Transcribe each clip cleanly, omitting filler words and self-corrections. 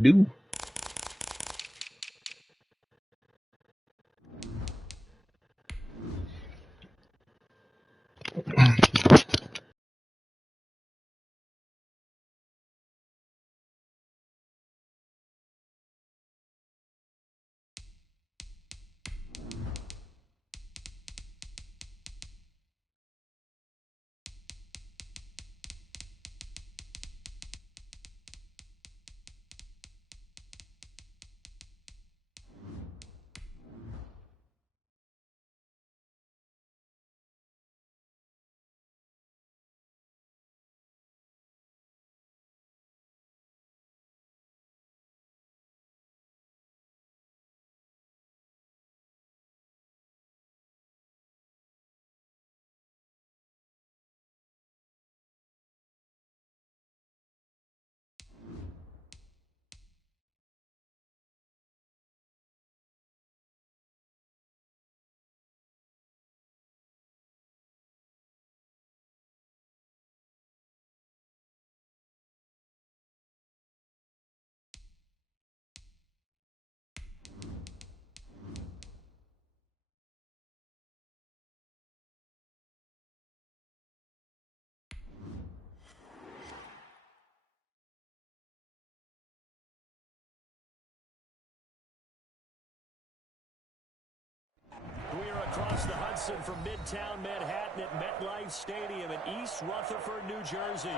Do. We are across the Hudson from Midtown Manhattan at MetLife Stadium in East Rutherford, New Jersey.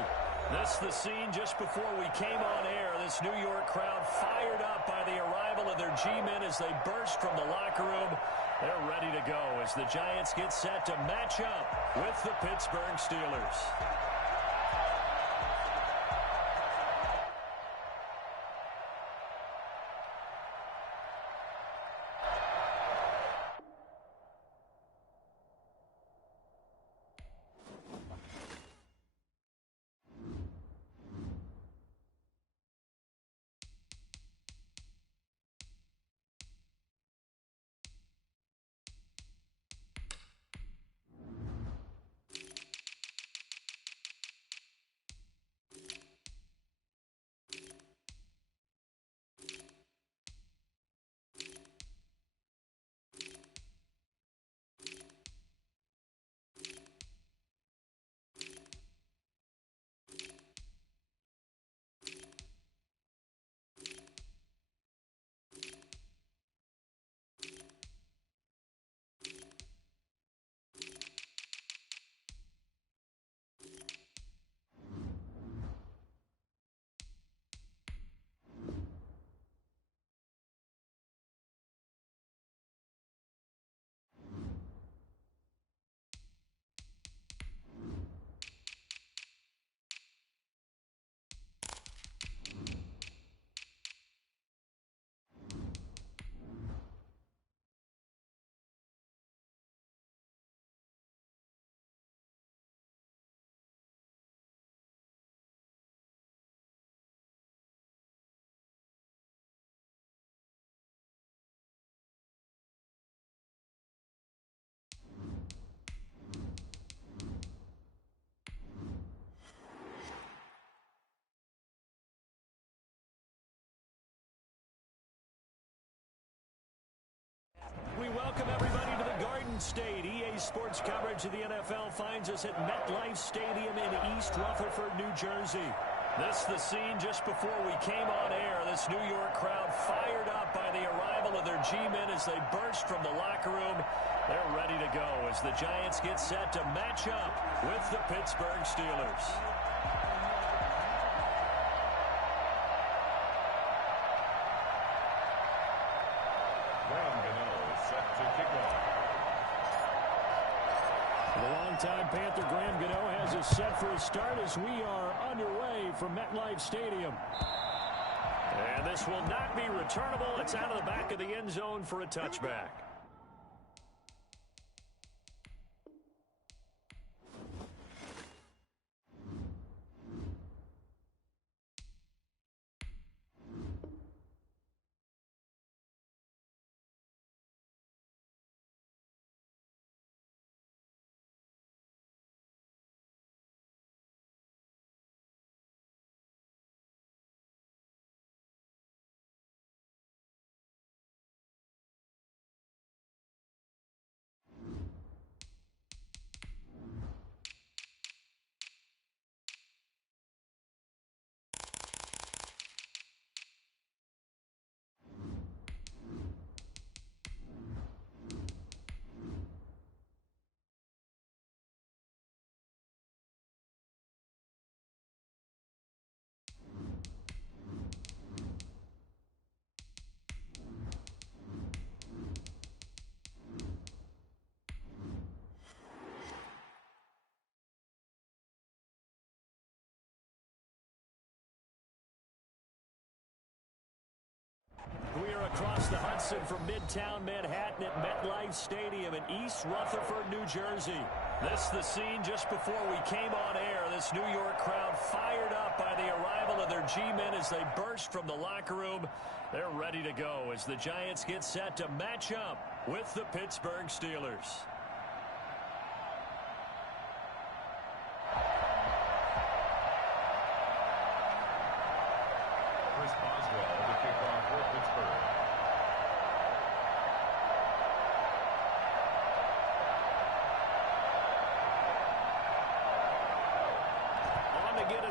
This the scene just before we came on air. This New York crowd fired up by the arrival of their G-men as they burst from the locker room. They're ready to go as the Giants get set to match up with the Pittsburgh Steelers. We welcome everybody to the Garden State. EA Sports coverage of the NFL finds us at MetLife Stadium in East Rutherford, New Jersey. This the scene just before we came on air. This New York crowd fired up by the arrival of their G-men as they burst from the locker room. They're ready to go as the Giants get set to match up with the Pittsburgh Steelers. The longtime Panther Graham Gano has us set for a start as we are underway from MetLife Stadium. And this will not be returnable. It's out of the back of the end zone for a touchback. across the Hudson from Midtown Manhattan at MetLife Stadium in East Rutherford, New Jersey. This is the scene just before we came on air. This New York crowd fired up by the arrival of their G-men as they burst from the locker room. They're ready to go as the Giants get set to match up with the Pittsburgh Steelers.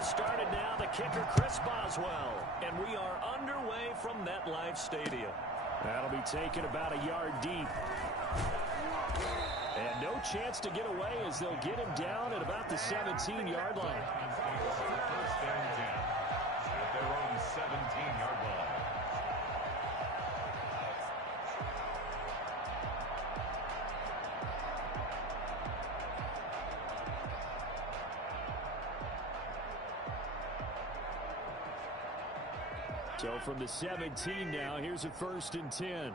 Started now, the kicker, Chris Boswell. And we are underway from MetLife Stadium. That'll be taken about a yard deep. And no chance to get away as they'll get him down at about the 17-yard line. First and 10 at their own 17-yard line. So from the 17 now, here's a 1st and 10.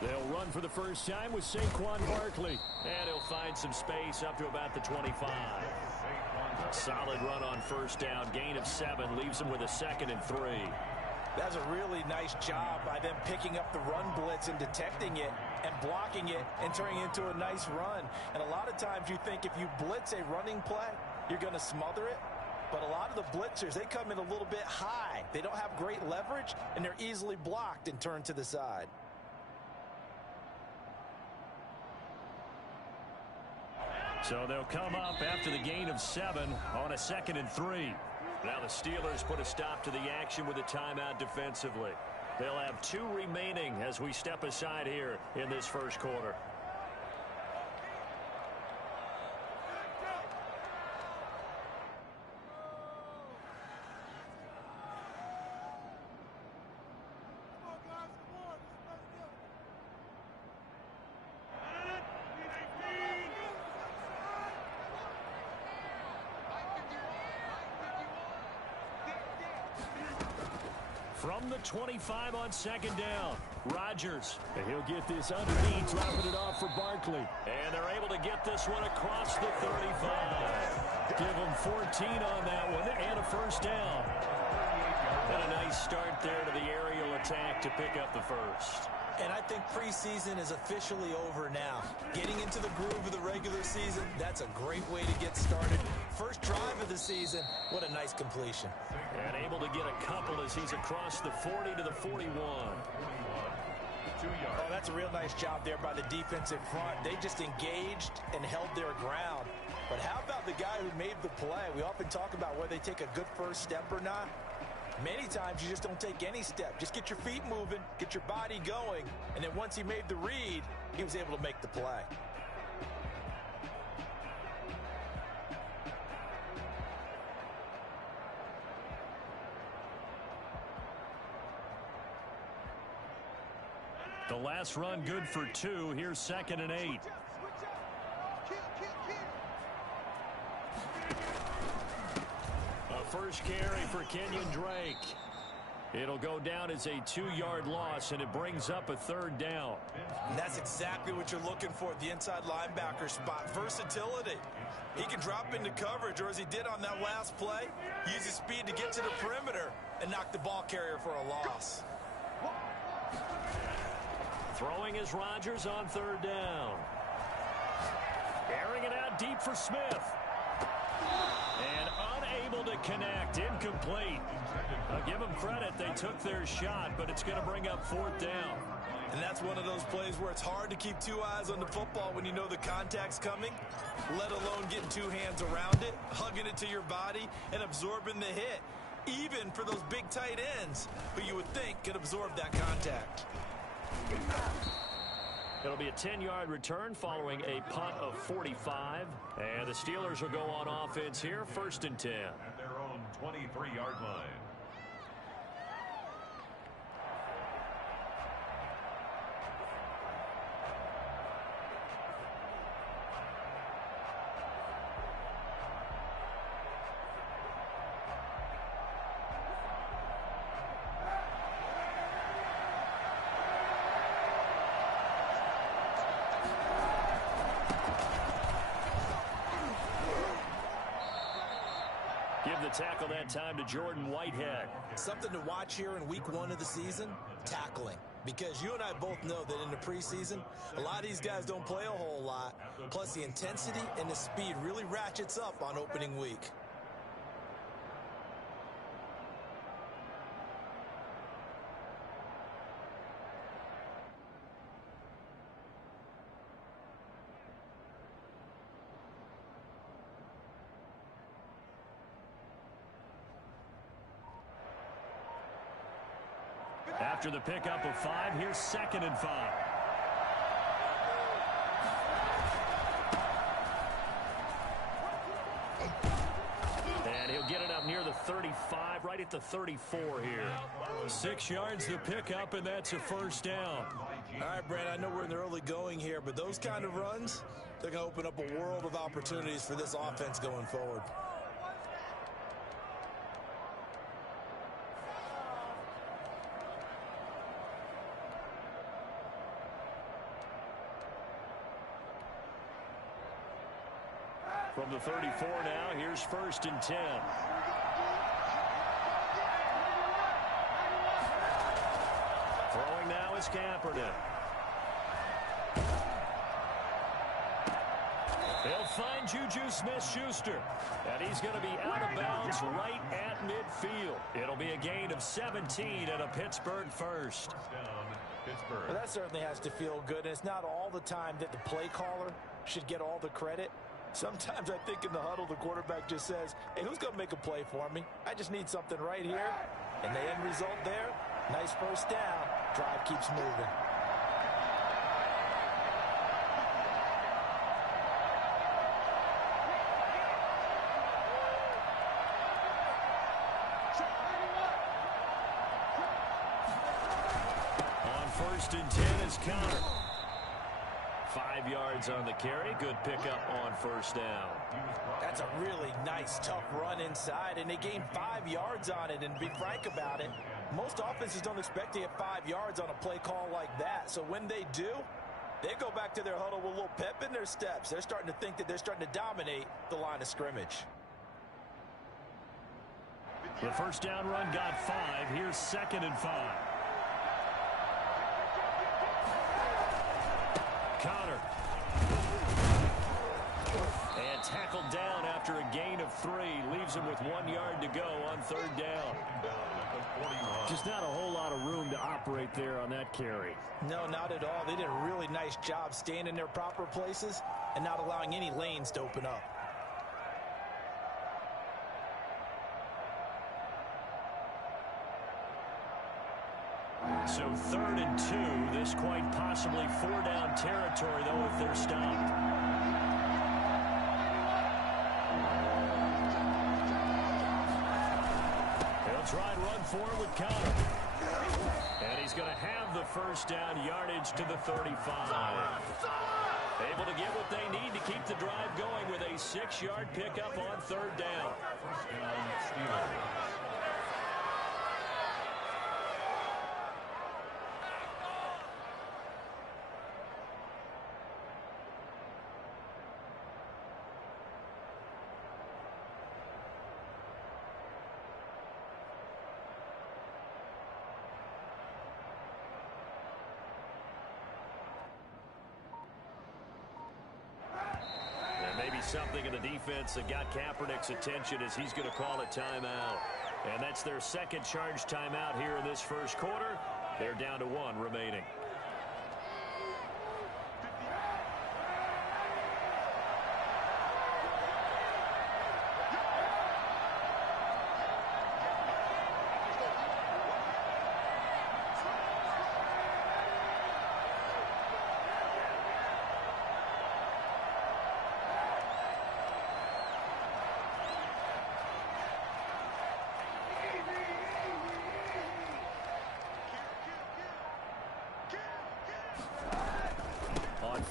They'll run for the first time with Saquon Barkley. And he'll find some space up to about the 25. A solid run on first down. Gain of 7 leaves him with a 2nd and 3. That's a really nice job by them picking up the run blitz and detecting it and blocking it and turning it into a nice run. And a lot of times you think if you blitz a running play, you're going to smother it. But a lot of the blitzers, they come in a little bit high. They don't have great leverage, and they're easily blocked and turned to the side. So they'll come up after the gain of 7 on a 2nd and 3. Now the Steelers put a stop to the action with a timeout defensively. They'll have 2 remaining as we step aside here in this first quarter. From the 25 on 2nd down, Rodgers. And he'll get this underneath, dropping it off for Barkley. And they're able to get this one across the 35. Give them 14 on that one and a 1st down. And a nice start there to the aerial attack to pick up the 1st. And I think preseason is officially over now. Getting into the groove of the regular season, that's a great way to get started. First drive of the season, what a nice completion. And able to get a couple as he's across the 40 to the 41. Oh, that's a real nice job there by the defensive front. They just engaged and held their ground. But how about the guy who made the play? We often talk about whether they take a good first step or not. Many times you just don't take any step. Just get your feet moving, get your body going, and then once he made the read, he was able to make the play. The last run good for 2. Here's 2nd and 8. First carry for Kenyon Drake. It'll go down as a 2-yard loss, and it brings up a 3rd down. And that's exactly what you're looking for at the inside linebacker spot. Versatility. He can drop into coverage, or as he did on that last play, use his speed to get to the perimeter and knock the ball carrier for a loss. Throwing is Rodgers on 3rd down. Airing it out deep for Smith. And unable to connect. Incomplete. I'll give them credit. They took their shot, but it's going to bring up 4th down. And that's one of those plays where it's hard to keep 2 eyes on the football when you know the contact's coming, let alone getting 2 hands around it, hugging it to your body, and absorbing the hit, even for those big tight ends who you would think could absorb that contact. It'll be a 10-yard return following a punt of 45. And the Steelers will go on offense here, 1st and 10. At their own 23-yard line. tackle that time to Jordan Whitehead. Something to watch here in week 1 of the season, tackling. Because you and I both know that in the preseason, a lot of these guys don't play a whole lot. Plus, the intensity and the speed really ratchets up on opening week. After the pickup of 5, here's 2nd and 5. And he'll get it up near the 35, right at the 34 here. 6 yards to pick up, and that's a first down. All right, Brent, I know we're in the early going here, but those kind of runs, they're going to open up a world of opportunities for this offense going forward. From the 34 now, here's 1st and 10. Throwing now is Kaepernick. They'll find Juju Smith-Schuster. And he's going to be out of bounds right at midfield. It'll be a gain of 17 and a Pittsburgh first. Well, that certainly has to feel good. And it's not all the time that the play caller should get all the credit. Sometimes I think in the huddle, the quarterback just says, hey, who's going to make a play for me? I just need something right here. And the end result there, nice first down. Drive keeps moving. On 1st and 10 is Connor. 5 yards on the carry. Good pickup on first down. That's a really nice, tough run inside, and they gained 5 yards on it. And to be frank about it, most offenses don't expect to get 5 yards on a play call like that. So when they do, they go back to their huddle with a little pep in their steps. They're starting to think that they're starting to dominate the line of scrimmage. The first down run got 5. Here's 2nd and 5. Connor. And tackled down after a gain of 3. Leaves him with 1 yard to go on 3rd down. Just not a whole lot of room to operate there on that carry. No, not at all. They did a really nice job staying in their proper places and not allowing any lanes to open up. So 3rd and 2. This quite possibly 4-down territory, though, if they're stopped. He'll try and run forward with Connor. And he's going to have the first down, yardage to the 35. Able to get what they need to keep the drive going with a 6-yard pickup on 3rd down. Something in the defense that got Kaepernick's attention as he's going to call a timeout. And that's their 2nd charge timeout here in this first quarter. They're down to 1 remaining.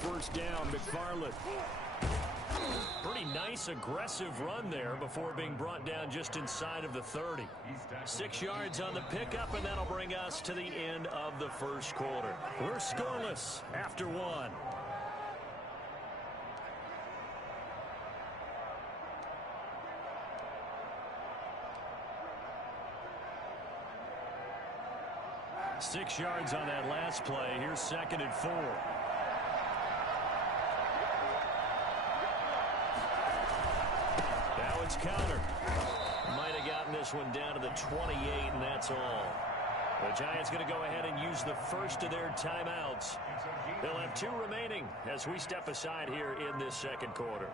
First down, McFarland. Pretty nice, aggressive run there before being brought down just inside of the 30. 6 yards on the pickup, and that'll bring us to the end of the first quarter. We're scoreless after 1. 6 yards on that last play. Here's 2nd and 4. Now it's counter. Might have gotten this one down to the 28, and that's all. The Giants going to go ahead and use the first of their timeouts. They'll have 2 remaining as we step aside here in this second quarter.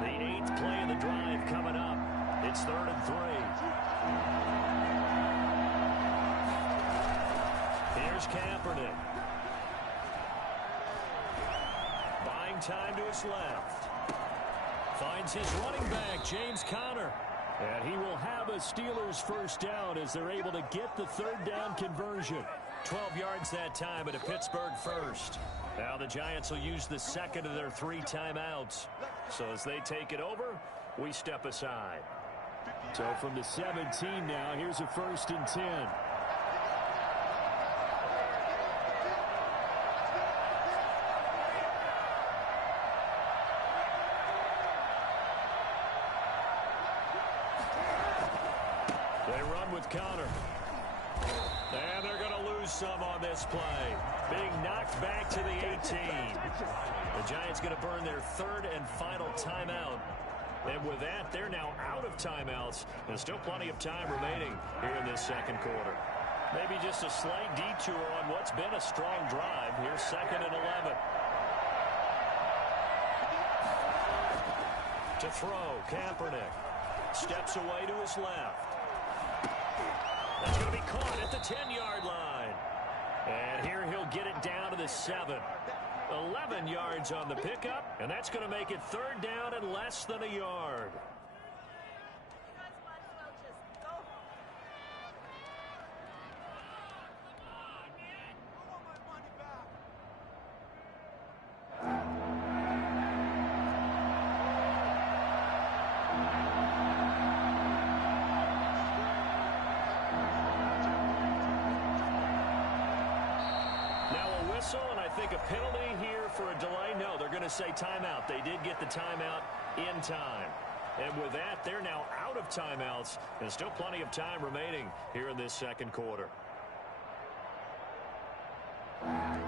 The 8th play of the drive coming up. It's 3rd and 3. Here's Kaepernick. Buying time to his left. Finds his running back, James Conner. And he will have a Steelers first down as they're able to get the 3rd down conversion. 12 yards that time at a Pittsburgh first. Now the Giants will use the 2nd of their 3 timeouts. So as they take it over, we step aside. So from the 17 now, here's a 1st and 10. They run with Conner. And they're going to lose some on this play. Being knocked back to the 18. The Giants going to burn their 3rd and final timeout. And with that, they're now out of timeouts. There's still plenty of time remaining here in this second quarter. Maybe just a slight detour on what's been a strong drive. Here's 2nd and 11. To throw, Kaepernick. Steps away to his left. That's going to be caught at the 10-yard line. And here he'll get it down to the 7. 11 yards on the pickup, and that's going to make it 3rd down and less than a yard. And I think a penalty here for a delay. No, they're going to say timeout. They did get the timeout in time. And with that, they're now out of timeouts. There's still plenty of time remaining here in this second quarter.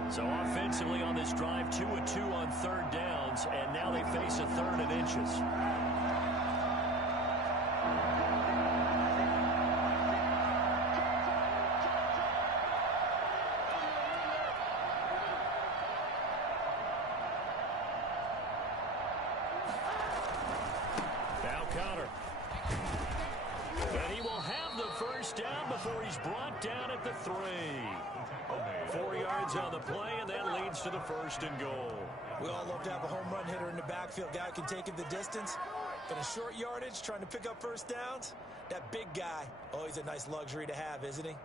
So offensively on this drive, 2 of 2 on 3rd downs, and now they face a 3rd and inches. Before he's brought down at the 3. 4 yards on the play, and that leads to the 1st and goal. We all love to have a home run hitter in the backfield. Guy who can take it the distance. In a short yardage, trying to pick up first downs. That big guy, always a nice luxury to have, isn't he?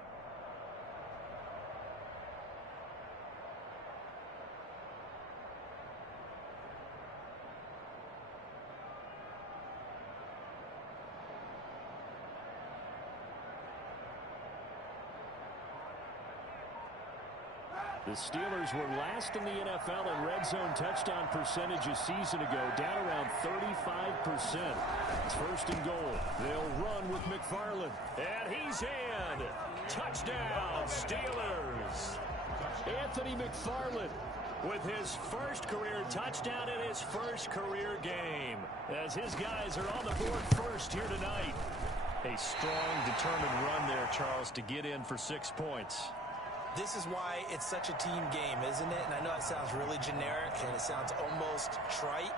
The Steelers were last in the NFL in red zone touchdown percentage a season ago, down around 35%. It's 1st and goal. They'll run with McFarland. And he's in. Touchdown, Steelers. Anthony McFarland with his first career touchdown in his first career game. As his guys are on the board first here tonight. A strong, determined run there, Charles, to get in for 6 points. This is why it's such a team game, isn't it? And I know it sounds really generic and it sounds almost trite,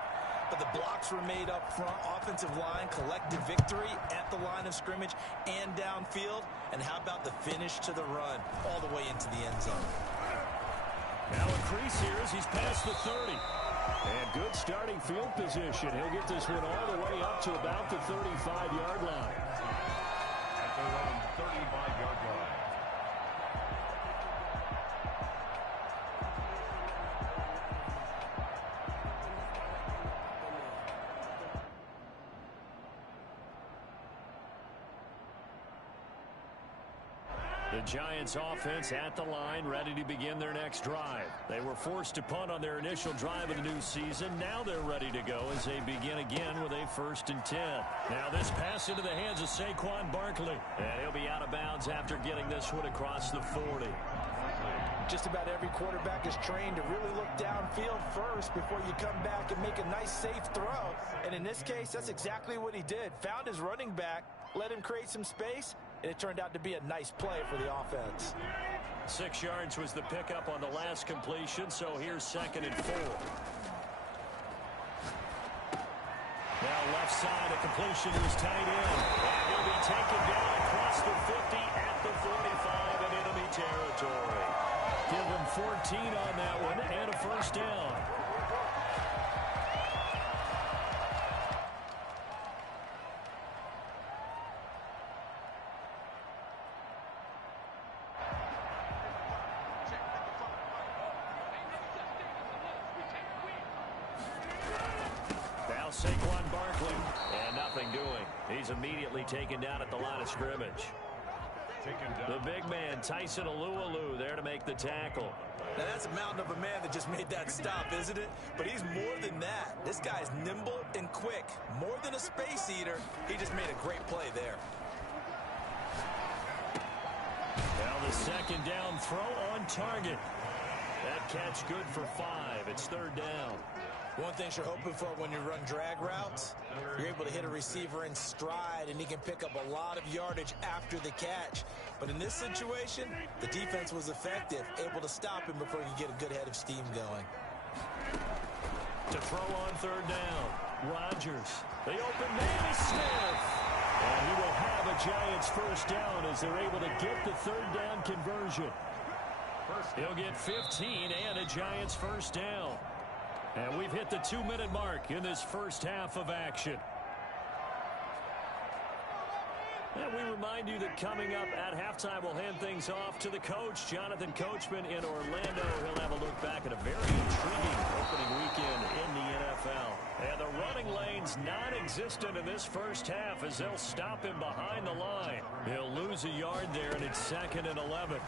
but the blocks were made up front. Offensive line, collective victory at the line of scrimmage and downfield. And how about the finish to the run all the way into the end zone? Now a crease here as he's past the 30. And good starting field position. He'll get this one all the way up to about the 35-yard line. At their own 35-yard line. The Giants offense at the line, ready to begin their next drive. They were forced to punt on their initial drive of the new season. Now they're ready to go as they begin again with a 1st and 10. Now this pass into the hands of Saquon Barkley. And he'll be out of bounds after getting this one across the 40. Just about every quarterback is trained to really look downfield first before you come back and make a nice, safe throw. And in this case, that's exactly what he did. Found his running back, let him create some space, and it turned out to be a nice play for the offense. 6 yards was the pickup on the last completion, so here's 2nd and 4. Now left side, a completion to his tight end. And he'll be taken down across the 50 at the 45 in enemy territory. Give him 14 on that one and a 1st down. Now Saquon Barkley, and nothing doing. He's immediately taken down at the line of scrimmage. The big man, Tyson Alualu, there to make the tackle. Now, that's a mountain of a man that just made that stop, isn't it? But he's more than that. This guy's nimble and quick. More than a space eater, he just made a great play there. Now the 2nd down throw on target. That catch good for 5. It's 3rd down. One thing you're hoping for when you run drag routes, you're able to hit a receiver in stride, and he can pick up a lot of yardage after the catch. But in this situation, the defense was effective, able to stop him before he could get a good head of steam going. To throw on 3rd down, Rodgers. They open Maybe Smith. And he will have a Giants 1st down as they're able to get the 3rd down conversion. He'll get 15 and a Giants 1st down. And we've hit the 2-minute mark in this first half of action. And we remind you that coming up at halftime, we'll hand things off to the coach, Jonathan Coachman in Orlando. He'll have a look back at a very intriguing opening weekend in the NFL. And the running lane's non-existent in this first half as they'll stop him behind the line. He'll lose a yard there, and it's 2nd and 11.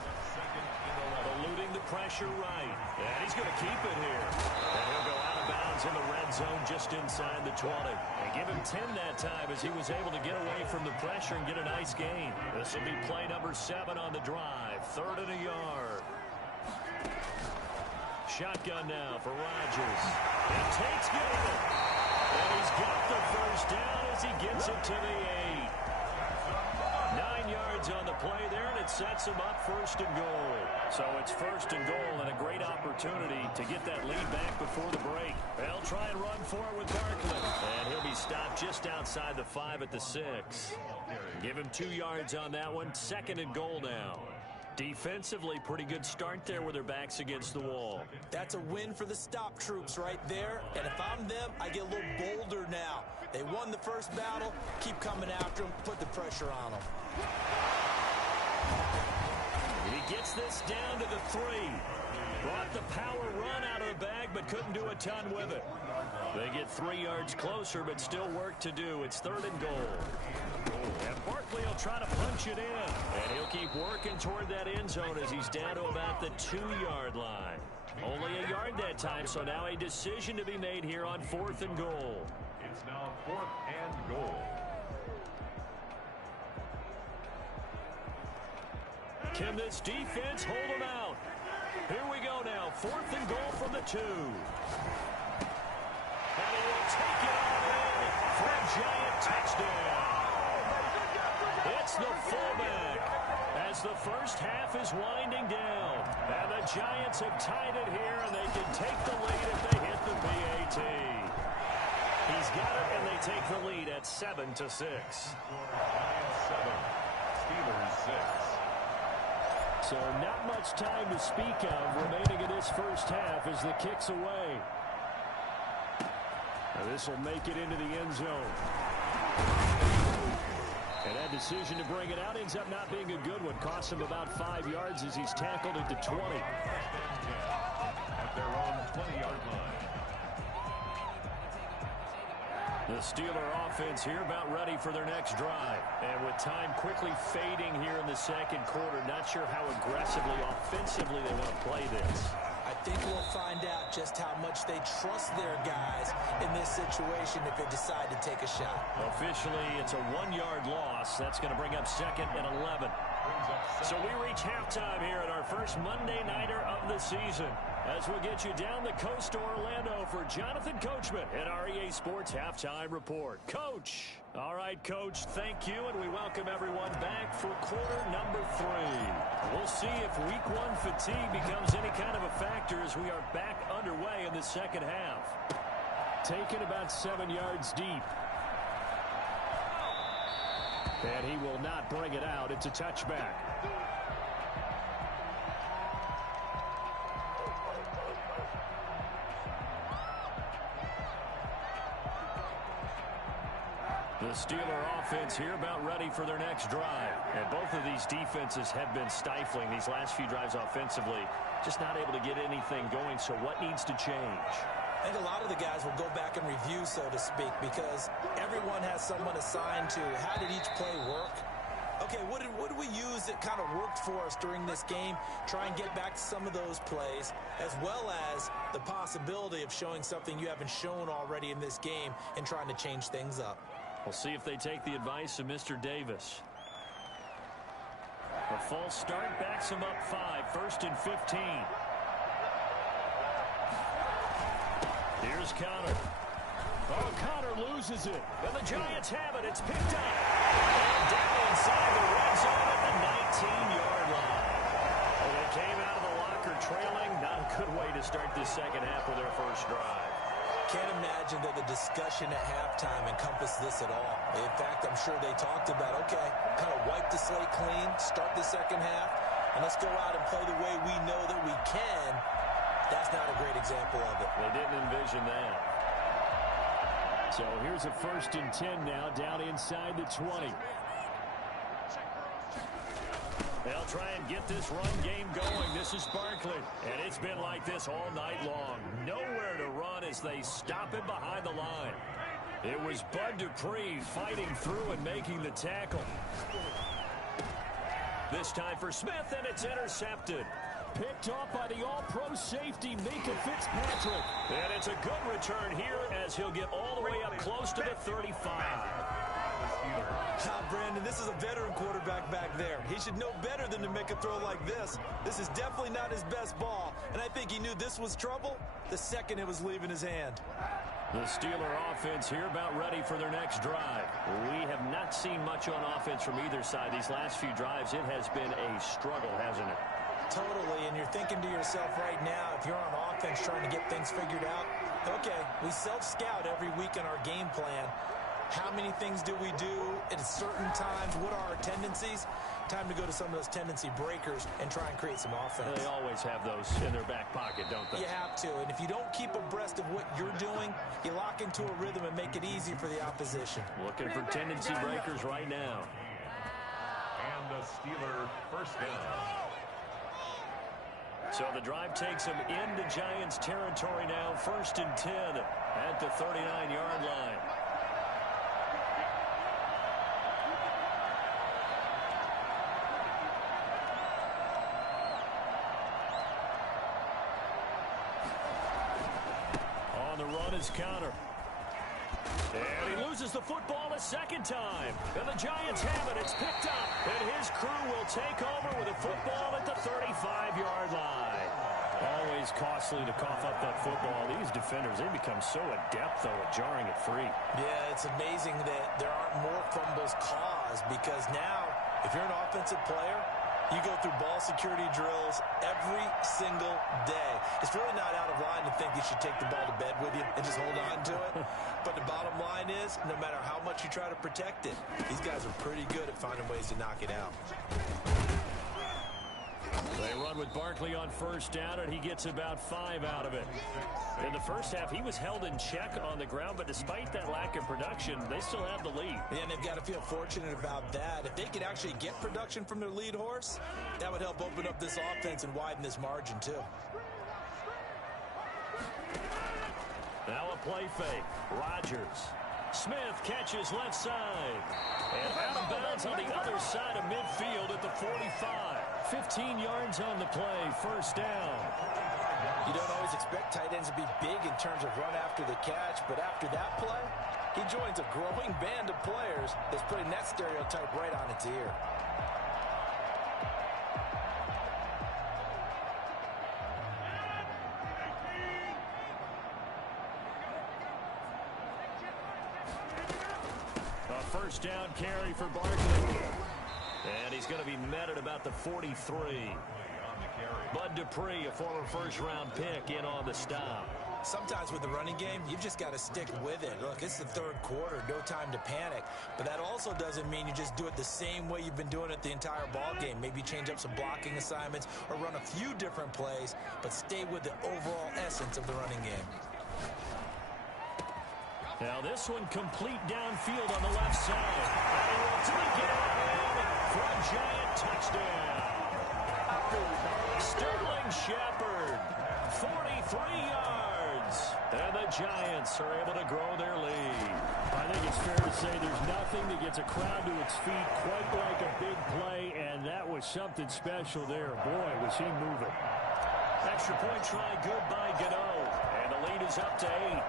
Eluding the pressure right. And he's going to keep it here. And he'll go out of bounds in the red zone just inside the 20. And give him 10 that time as he was able to get away from the pressure and get a nice gain. This will be play number 7 on the drive. 3rd and a yard. Shotgun now for Rodgers. It takes Gable. And he's got the 1st down as he gets it to the 8. 9 yards on the play there, and it sets him up 1st and goal. So it's 1st and goal and a great opportunity to get that lead back before the break. They'll try and run for it with Barkley. And he'll be stopped just outside the 5 at the 6. Give him 2 yards on that one. 2nd and goal now. Defensively, pretty good start there with their backs against the wall. That's a win for the stop troops right there. And if I'm them, I get a little bolder now. They won the first battle. Keep coming after them. Put the pressure on them. He gets this down to the 3. Brought the power run out of the bag, but couldn't do a ton with it. They get 3 yards closer, but still work to do. It's 3rd and goal. And Barkley will try to punch it in. And he'll keep working toward that end zone as he's down to about the 2-yard line. Only a yard that time, so now a decision to be made here on 4th and goal. It's now 4th and goal. Can this defense hold him out? Here we go now. 4th and goal from the 2. And he will take it on in for a Giant touchdown. It's the fullback as the first half is winding down. And the Giants have tied it here, and they can take the lead if they hit the PAT. He's got it, and they take the lead at 7-6. Giants 7, Steelers 6. So not much time to speak of remaining in this first half as the kick's away. Now this will make it into the end zone. And that decision to bring it out ends up not being a good one. Costs him about 5 yards as he's tackled at the 20. At their own 20-yard line. The Steeler offense here about ready for their next drive. And with time quickly fading here in the second quarter, not sure how aggressively, offensively they want to play this. I think we'll find out just how much they trust their guys in this situation if they decide to take a shot. Officially, it's a 1-yard loss. That's going to bring up 2nd and 11. So we reach halftime here at our first Monday Nighter of the season. As we'll get you down the coast to Orlando for Jonathan Coachman at our EA Sports Halftime Report. Coach. All right, Coach, thank you, and we welcome everyone back for quarter number 3. We'll see if week 1 fatigue becomes any kind of a factor as we are back underway in the second half. Taken about 7 yards deep. And he will not bring it out. It's a touchback. The Steeler offense here about ready for their next drive. And both of these defenses have been stifling these last few drives offensively. Just not able to get anything going, so what needs to change? I think a lot of the guys will go back and review, so to speak, because everyone has someone assigned to how did each play work. Okay, what did we use that kind of worked for us during this game? Try and get back to some of those plays, as well as the possibility of showing something you haven't shown already in this game and trying to change things up. We'll see if they take the advice of Mr. Davis. A false start backs him up 5, 1st and 15. Here's Connor. Oh, Connor loses it. And the Giants have it. It's picked up. And down inside the red zone at the 19-yard line. And they came out of the locker trailing. Not a good way to start this second half with their first drive. Can't imagine that the discussion at halftime encompassed this at all. In fact, I'm sure they talked about, okay, kind of wipe the slate clean, start the second half, and let's go out and play the way we know that we can. That's not a great example of it. They didn't envision that. So here's a 1st and 10 now, down inside the 20. They'll try and get this run game going. This is Barkley. And it's been like this all night long. Nowhere to run as they stop him behind the line. It was Bud Dupree fighting through and making the tackle. This time for Smith, and it's intercepted. Picked off by the all-pro safety, Mika Fitzpatrick. And it's a good return here as he'll get all the way up close to the 35. Brandon, this is a veteran quarterback back there. He should know better than to make a throw like this. This is definitely not his best ball, and I think he knew this was trouble the second it was leaving his hand. The Steeler offense here about ready for their next drive. We have not seen much on offense from either side. These last few drives, it has been a struggle, hasn't it? Totally, and you're thinking to yourself right now, if you're on offense trying to get things figured out, okay, we self-scout every week in our game plan. How many things do we do at certain times? What are our tendencies? Time to go to some of those tendency breakers and try and create some offense. They always have those in their back pocket, don't they? You have to, and if you don't keep abreast of what you're doing, you lock into a rhythm and make it easy for the opposition. Looking for tendency breakers right now. And the Steeler 1st down. So the drive takes them into Giants territory now. 1st and 10 at the 39-yard line. On the run is Connor. And he loses the football a second time. And the Giants have it. It's picked up. And his crew will take over with a football at the 35-yard line. Always costly to cough up that football. These defenders, they become so adept, though, at jarring it free. Yeah, it's amazing that there aren't more fumbles caused because now, if you're an offensive player, you go through ball security drills every single day. It's really not out of line to think you should take the ball to bed with you and just hold on to it. But the bottom line is, no matter how much you try to protect it, these guys are pretty good at finding ways to knock it out. They run with Barkley on 1st down, and he gets about 5 out of it. In the first half, he was held in check on the ground, but despite that lack of production, they still have the lead. Yeah, and they've got to feel fortunate about that. If they could actually get production from their lead horse, that would help open up this offense and widen this margin, too. Now a play fake. Rodgers. Smith catches left side. And out of bounds on the other side of midfield at the 45. 15 yards on the play, first down. You don't always expect tight ends to be big in terms of run after the catch, but after that play, he joins a growing band of players that's putting that stereotype right on its ear. A first down carry for Barkley. And he's going to be met at about the 43. Bud Dupree, a former first-round pick, in on the stop. Sometimes with the running game, you've just got to stick with it. Look, it's the third quarter, no time to panic. But that also doesn't mean you just do it the same way you've been doing it the entire ball game. Maybe change up some blocking assignments or run a few different plays, but stay with the overall essence of the running game. Now this one complete downfield on the left side. And he will take it in for a giant touchdown. Sterling Shepard, 43 yards. And the Giants are able to grow their lead. I think it's fair to say there's nothing that gets a crowd to its feet quite like a big play, and that was something special there. Boy, was he moving. Extra point try good by Gano. And the lead is up to 8.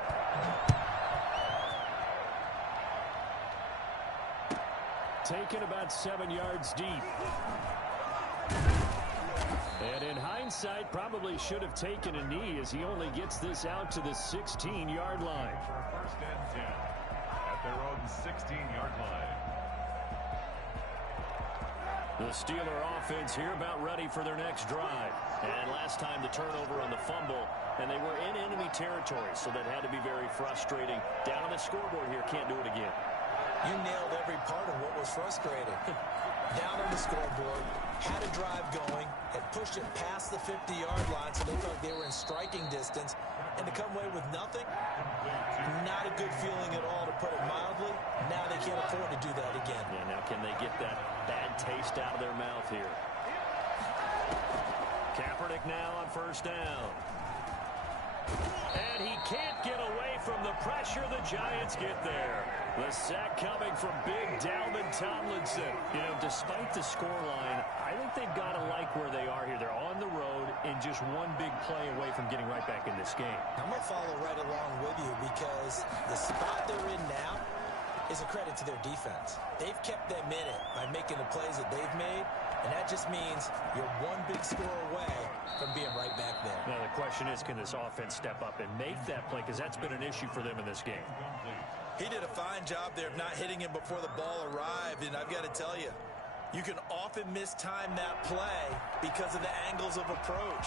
Taken about 7 yards deep. And in hindsight, probably should have taken a knee as he only gets this out to the 16-yard line. For first and 10 at their own 16-yard line. The Steeler offense here about ready for their next drive. And last time the turnover on the fumble, and they were in enemy territory, so that had to be very frustrating. Down on the scoreboard here, can't do it again. You nailed every part of what was frustrating. Down on the scoreboard, had a drive going, had pushed it past the 50-yard line so they felt like they were in striking distance, and to come away with nothing, not a good feeling at all, to put it mildly. Now they can't afford to do that again. Yeah, now can they get that bad taste out of their mouth here? Kaepernick now on first down. And he can't get away from the pressure. The Giants get there. The sack coming from big Dalvin Tomlinson. You know, despite the scoreline, I think they've got to like where they are here. They're on the road and just one big play away from getting right back in this game. I'm going to follow right along with you because the spot they're in now is a credit to their defense. They've kept them in it by making the plays that they've made, and that just means you're one big score away from being right back there. Now the question is, can this offense step up and make that play? Because that's been an issue for them in this game. He did a fine job there of not hitting him before the ball arrived, and I've got to tell you, you can often mistime that play because of the angles of approach.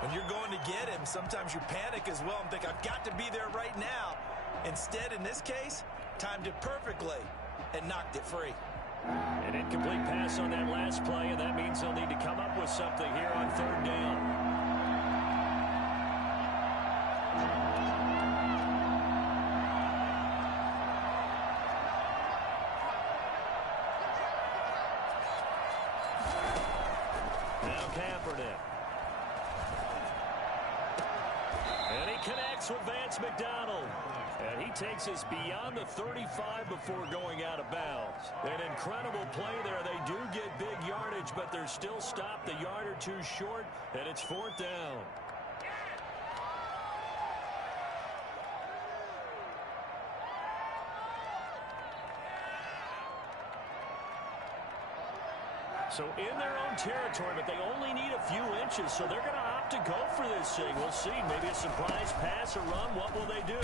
When you're going to get him, sometimes you panic as well and think, I've got to be there right now. Instead, in this case, timed it perfectly and knocked it free. An incomplete pass on that last play, and that means they'll need to come up with something here on third down. Now Kaepernick. And he connects with Vance McDonald. And he takes us beyond the 35 before going out of bounds. An incredible play there. They do get big yardage, but they're still stopped a yard or two short, and it's fourth down. So in their own territory, but they only need a few inches, so they're going to opt to go for this thing. We'll see. Maybe a surprise pass or run. What will they do?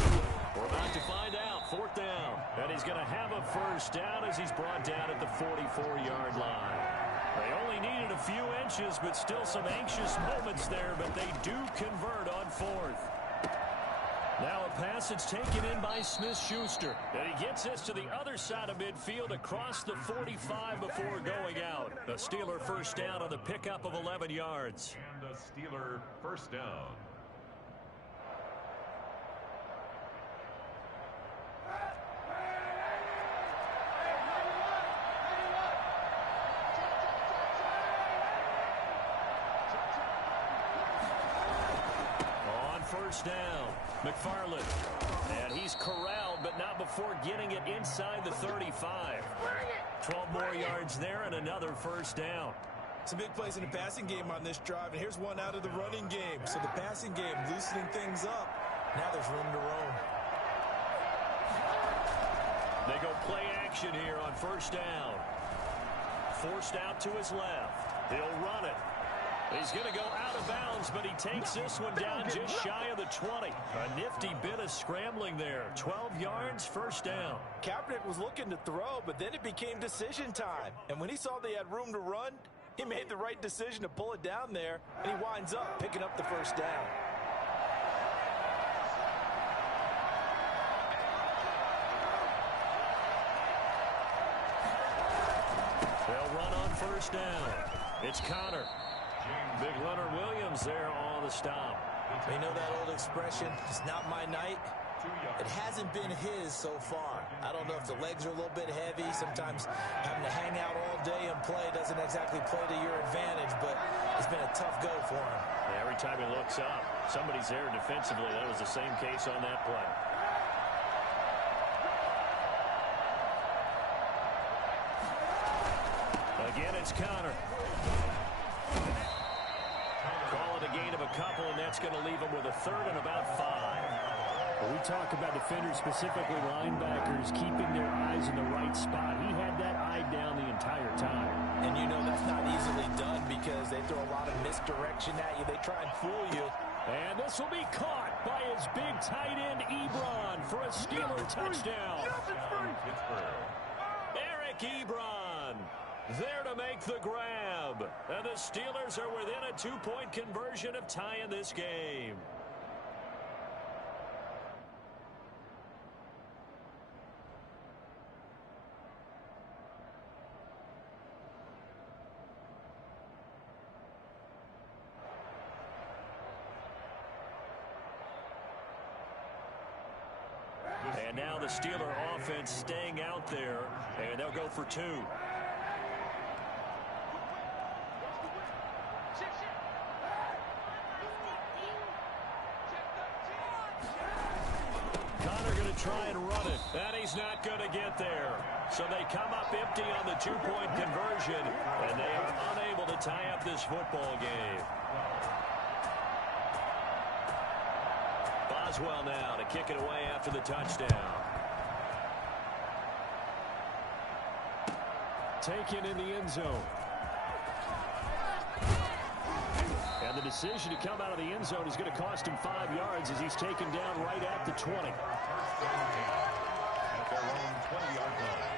We're about to find out. Fourth down. And he's going to have a first down as he's brought down at the 44-yard line. They only needed a few inches, but still some anxious moments there, but they do convert on fourth. Now a pass that's taken in by Smith-Schuster. And he gets this to the other side of midfield across the 45 before going out. The Steeler first down on the pickup of 11 yards. And a Steeler first down. On first down. McFarland. And he's corralled, but not before getting it inside the 35. 12 more yards there and another first down. Some big plays in the passing game on this drive, and here's one out of the running game. So the passing game loosening things up. Now there's room to roam. They go play action here on first down. Forced out to his left. He'll run it. He's going to go out of bounds, but he takes this one down just shy of the 20. A nifty bit of scrambling there. 12 yards, first down. Kaepernick was looking to throw, but then it became decision time. And when he saw they had room to run, he made the right decision to pull it down there, and he winds up picking up the first down. They'll run on first down. It's Connor. Big Leonard Williams there on the stop. You know that old expression, it's not my night? It hasn't been his so far. I don't know if the legs are a little bit heavy. Sometimes having to hang out all day and play doesn't exactly play to your advantage, but it's been a tough go for him. Yeah, every time he looks up, somebody's there defensively. That was the same case on that play. Again, it's Connor. Call it a gain of a couple, and that's going to leave him with a third and about 5. When we talk about defenders, specifically linebackers, keeping their eyes in the right spot. He had that eye down the entire time. And you know that's not easily done because they throw a lot of misdirection at you. They try and fool you. And this will be caught by his big tight end, Ebron, for a Steeler touchdown. Eric Ebron there to make the grab. And the Steelers are within a 2-point conversion of tying this game. And now the Steeler offense staying out there, and they'll go for 2. Connor going to try and run it, and he's not going to get there. So they come up empty on the 2-point conversion, and they are unable to tie up this football game. Boswell now to kick it away after the touchdown. Taken in the end zone. And the decision to come out of the end zone is going to cost him 5 yards as he's taken down right at the 20. At their own 20-yard line.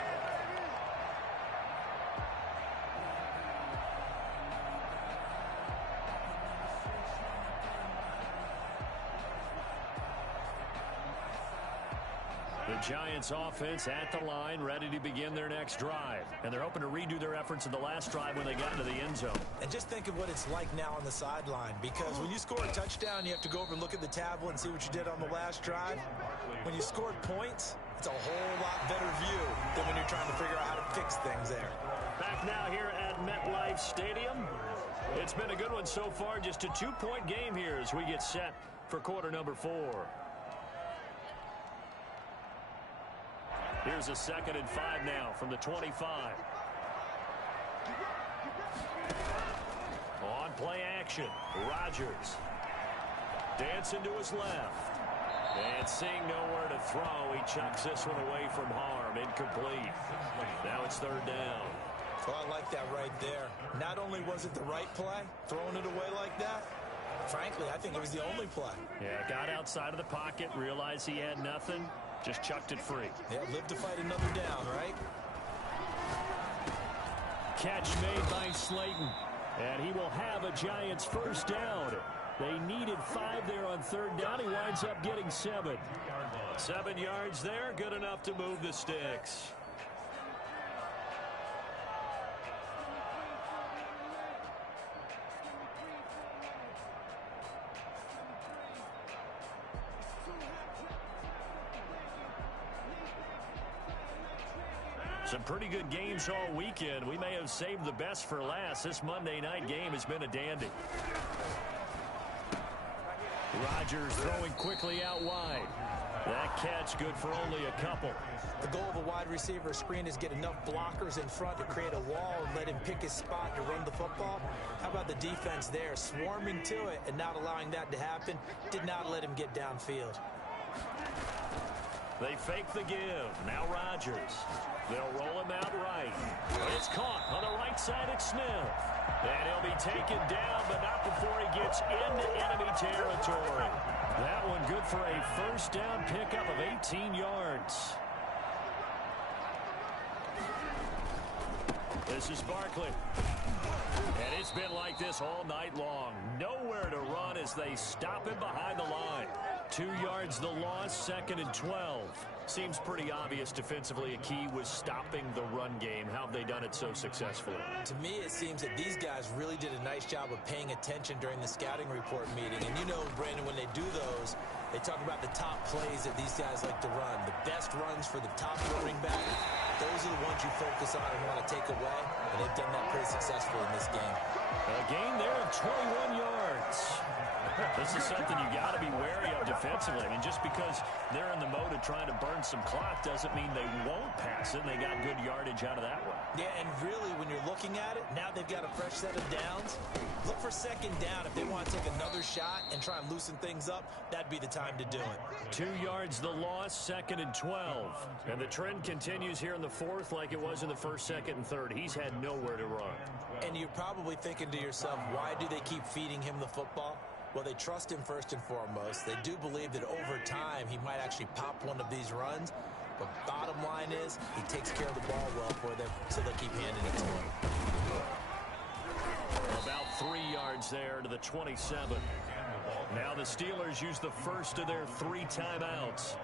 The Giants offense at the line, ready to begin their next drive. And they're hoping to redo their efforts in the last drive when they got into the end zone. And just think of what it's like now on the sideline, because when you score a touchdown, you have to go over and look at the tablet and see what you did on the last drive. When you scored points, it's a whole lot better view than when you're trying to figure out how to fix things there. Back now here at MetLife Stadium. It's been a good one so far, just a 2-point game here as we get set for quarter number 4. Here's a 2nd and 5 now from the 25. On play action, Rodgers. Dancing to his left. And seeing nowhere to throw, he chucks this one away from harm. Incomplete. Now it's 3rd down. Well, I like that right there. Not only was it the right play, throwing it away like that, frankly, I think it was the only play. Yeah, got outside of the pocket, realized he had nothing. Just chucked it free. Yeah, live to fight another down, right? Catch made by Slayton. And he will have a Giants first down. They needed 5 there on 3rd down. He winds up getting 7. 7 yards there, good enough to move the sticks. Some pretty good games all weekend. We may have saved the best for last. This Monday night game has been a dandy. Rodgers throwing quickly out wide. That catch good for only a couple. The goal of a wide receiver screen is get enough blockers in front to create a wall and let him pick his spot to run the football. How about the defense there, swarming to it and not allowing that to happen? Did not let him get downfield. They fake the give. Now Rodgers. They'll roll him out right. It's caught on the right side at Smith. And he'll be taken down, but not before he gets into enemy territory. That one good for a first down pickup of 18 yards. This is Barkley. And it's been like this all night long. Nowhere to run as they stop him behind the line. 2 yards the loss, 2nd and 12. Seems pretty obvious defensively a key was stopping the run game. How have they done it so successfully? To me, it seems that these guys really did a nice job of paying attention during the scouting report meeting. And you know, Brandon, when they do those, they talk about the top plays that these guys like to run. The best runs for the top running back. Those are the ones you focus on and want to take away. And they've done that pretty successfully in this game. A gain there of 21 yards. This is something you got to be wary of defensively. I mean, just because they're in the mode of trying to burn some clock doesn't mean they won't pass it. And they got good yardage out of that one. Yeah, and really, when you're looking at it, now they've got a fresh set of downs. Look for 2nd down. If they want to take another shot and try and loosen things up, that'd be the time to do it. 2 yards the loss, 2nd and 12. And the trend continues here in the 4th like it was in the 1st, 2nd, and 3rd. He's had nowhere to run. And you're probably thinking to yourself, why do they keep feeding him the football? Well, they trust him first and foremost. They do believe that over time he might actually pop one of these runs. But bottom line is he takes care of the ball well for them, so they keep handing it to him. About 3 yards there to the 27. Now the Steelers use the first of their 3 timeouts.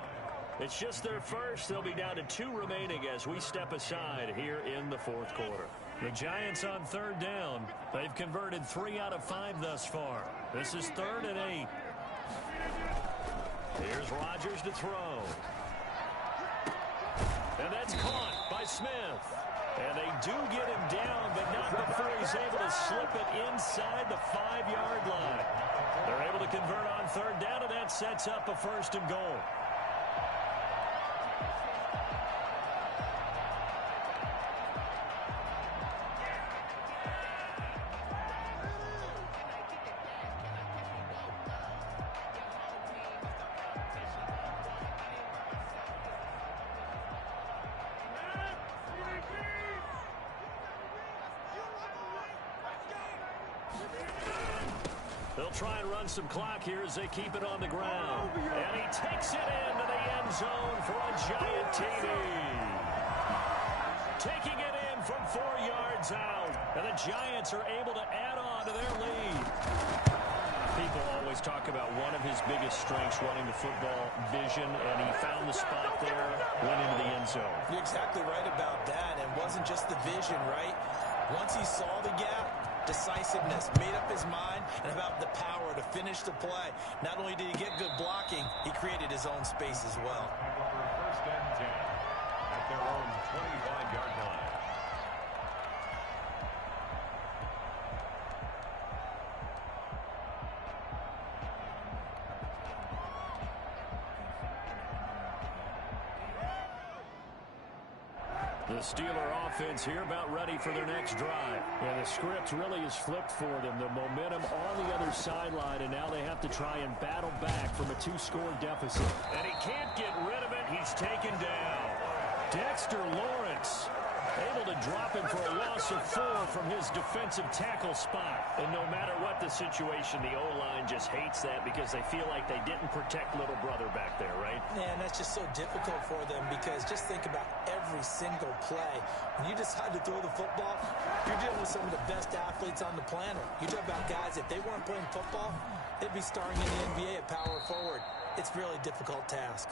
It's just their first. They'll be down to 2 remaining as we step aside here in the 4th quarter. The Giants on 3rd down. They've converted 3 out of 5 thus far. This is 3rd and 8. Here's Rodgers to throw. And that's caught by Smith. And they do get him down, but not before he's able to slip it inside the 5-yard line. They're able to convert on 3rd down, and that sets up a 1st and goal. They'll try and run some clock here as they keep it on the ground. And he takes it into the end zone for a giant TD. Taking it in from 4 yards out. And the Giants are able to add on to their lead. People always talk about one of his biggest strengths running the football, vision, and he found the spot there, went into the end zone. You're exactly right about that. And it wasn't just the vision, right? Once he saw the gap, decisiveness, made up his mind, and about the power to finish the play. Not only did he get good blocking, he created his own space as well. 1st and 10 at their own 25-yard line. The Steeler offense here about ready for their next drive. Yeah, the script really is flipped for them. The momentum on the other sideline, and now they have to try and battle back from a 2-score deficit. And he can't get rid of it. He's taken down. Dexter Lawrence able to drop him for a loss of 4 from his defensive tackle spot. And no matter what the situation, the O-line just hates that because they feel like they didn't protect little brother back there, right? Man, that's just so difficult for them because just think about every single play. When you decide to throw the football, you're dealing with some of the best athletes on the planet. You talk about guys, if they weren't playing football, they'd be starring in the NBA at power forward. It's a really difficult task.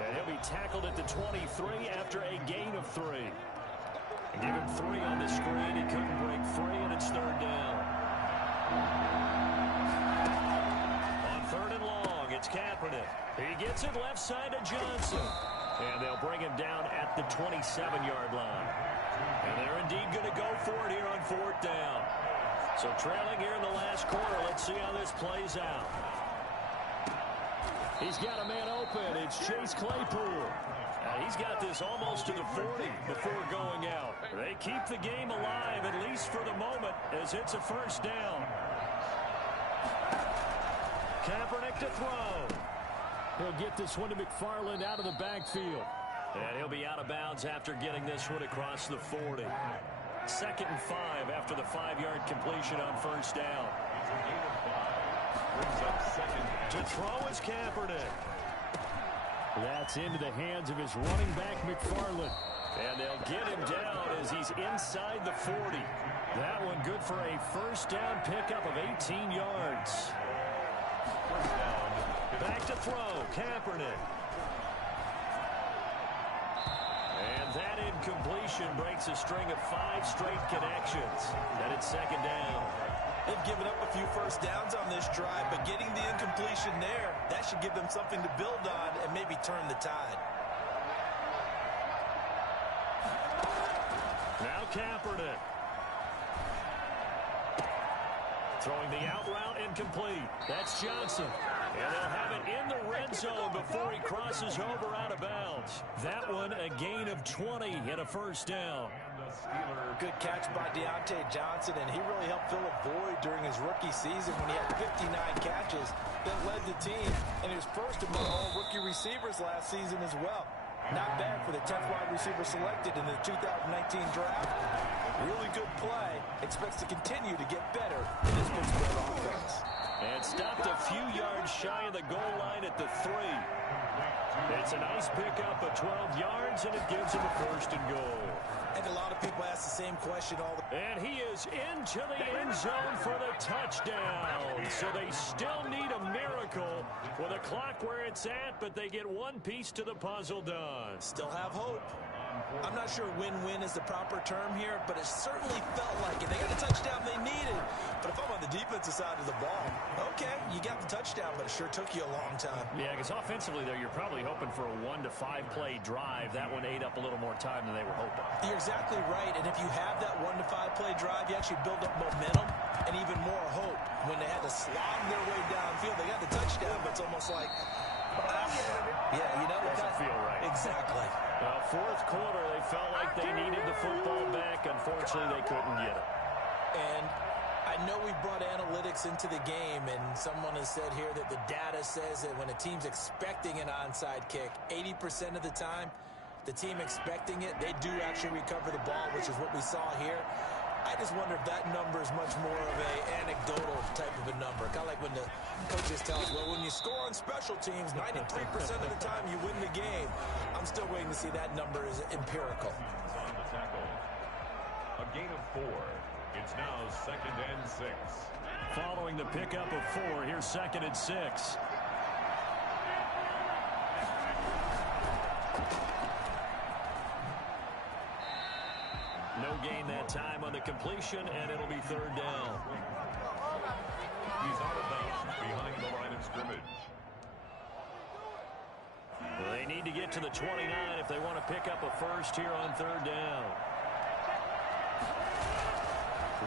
And he'll be tackled at the 23 after a gain of 3. Give him 3 on the screen. He couldn't break free, and it's 3rd down. On 3rd and long, it's Kaepernick. He gets it left side to Johnson. And they'll bring him down at the 27-yard line. And they're indeed going to go for it here on 4th down. So trailing here in the last quarter. Let's see how this plays out. He's got a man open. It's Chase Claypool. He's got this almost to the 40 before going out. They keep the game alive, at least for the moment, as it's a first down. Kaepernick to throw. He'll get this one to McFarland out of the backfield. And he'll be out of bounds after getting this one across the 40. 2nd and 5 after the 5-yard completion on first down. To throw is Kaepernick. That's into the hands of his running back, McFarland. And they'll get him down as he's inside the 40. That one good for a first down pickup of 18 yards. Back to throw, Kaepernick. And that incompletion breaks a string of 5 straight connections. And it's 2nd down. They've given up a few first downs on this drive, but getting the incompletion there, that should give them something to build on and maybe turn the tide. Now Kaepernick. Throwing the out route incomplete. That's Johnson. And they'll have it in the red zone before he crosses over out of bounds. That one a gain of 20 and a first down. Good catch by Deontay Johnson, and he really helped fill a void during his rookie season when he had 59 catches that led the team, and he was first among all rookie receivers last season as well. Not bad for the 10th wide receiver selected in the 2019 draft. Really good play. Expects to continue to get better in this Pittsburgh offense. And stopped a few yards shy of the goal line at the 3. It's a nice pickup of 12 yards, and it gives him a 1st and goal. And a lot of people ask the same question all the time. And he is into the end zone for the touchdown. So they still need a miracle with a clock where it's at, but they get one piece to the puzzle done. Still have hope. I'm not sure win-win is the proper term here, but it certainly felt like it. They got the touchdown they needed. But if I'm on the defensive side of the ball, okay, you got the touchdown, but it sure took you a long time. Yeah, because offensively, though, you're probably hoping for a 1 to 5 play drive. That one ate up a little more time than they were hoping. You're exactly right, and if you have that 1 to 5 play drive, you actually build up momentum and even more hope. When they had to slog their way downfield, they got the touchdown, but it's almost like, yeah, you know, it doesn't feel right. Exactly. Well, 4th quarter, they felt like they needed the football back. Unfortunately, they couldn't get it. And I know we brought analytics into the game, and someone has said here that the data says that when a team's expecting an onside kick, 80% of the time, the team expecting it, they do actually recover the ball, which is what we saw here. I just wonder if that number is much more of a anecdotal type of a number. Kind of like when the coaches tell us, well, when you score on special teams, 93% of the time you win the game. I'm still waiting to see that number is empirical. On the tackle. A gain of 4. It's now 2nd and 6. Following the pickup of 4, here's 2nd and 6. No gain that time on the completion, and it'll be 3rd down. He's out of bounds behind the line of scrimmage. They need to get to the 29 if they want to pick up a 1st here on 3rd down.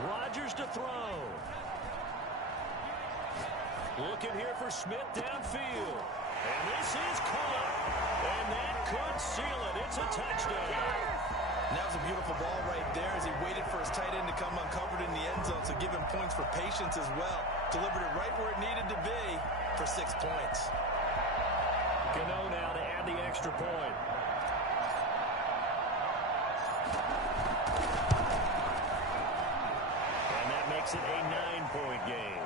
Rodgers to throw. Looking here for Smith downfield. And this is caught. And that could seal it. It's a touchdown. And that was a beautiful ball right there as he waited for his tight end to come uncovered in the end zone, so give him points for patience as well. Delivered it right where it needed to be for 6 points. Gano now to add the extra point. And that makes it a 9-point game.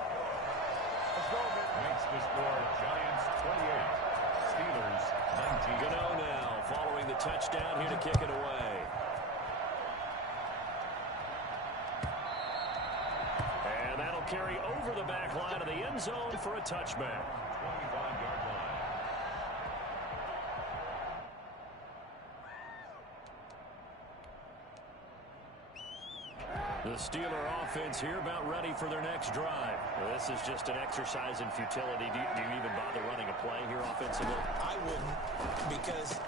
Makes the score Giants 28, Steelers 19. Gano now following the touchdown here to kick it away. And that'll carry over the back line of the end zone for a touchback. 25-yard line. The Steeler offense here about ready for their next drive. Well, this is just an exercise in futility. Do you even bother running a play here offensively? I wouldn't, because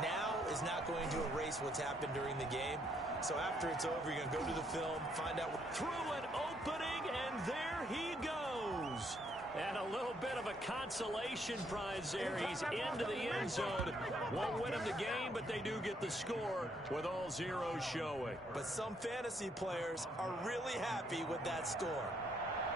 now is not going to erase what's happened during the game. So after it's over, you're going to go to the film, find out. Through an opening, and there he goes. And a little bit of a concept. consolation prize there. He's into the end zone. Won't win him the game, but they do get the score with all zeros showing. But some fantasy players are really happy with that score.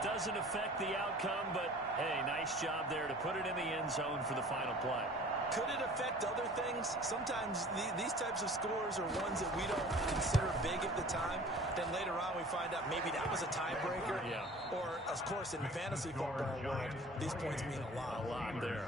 Doesn't affect the outcome, but, hey, nice job there to put it in the end zone for the final play. Could it affect other things? Sometimes these types of scores are ones that we don't consider big at the time. Then later on we find out maybe that was a tiebreaker. Yeah. Or, of course, in the fantasy football world, these points mean a lot. A lot there.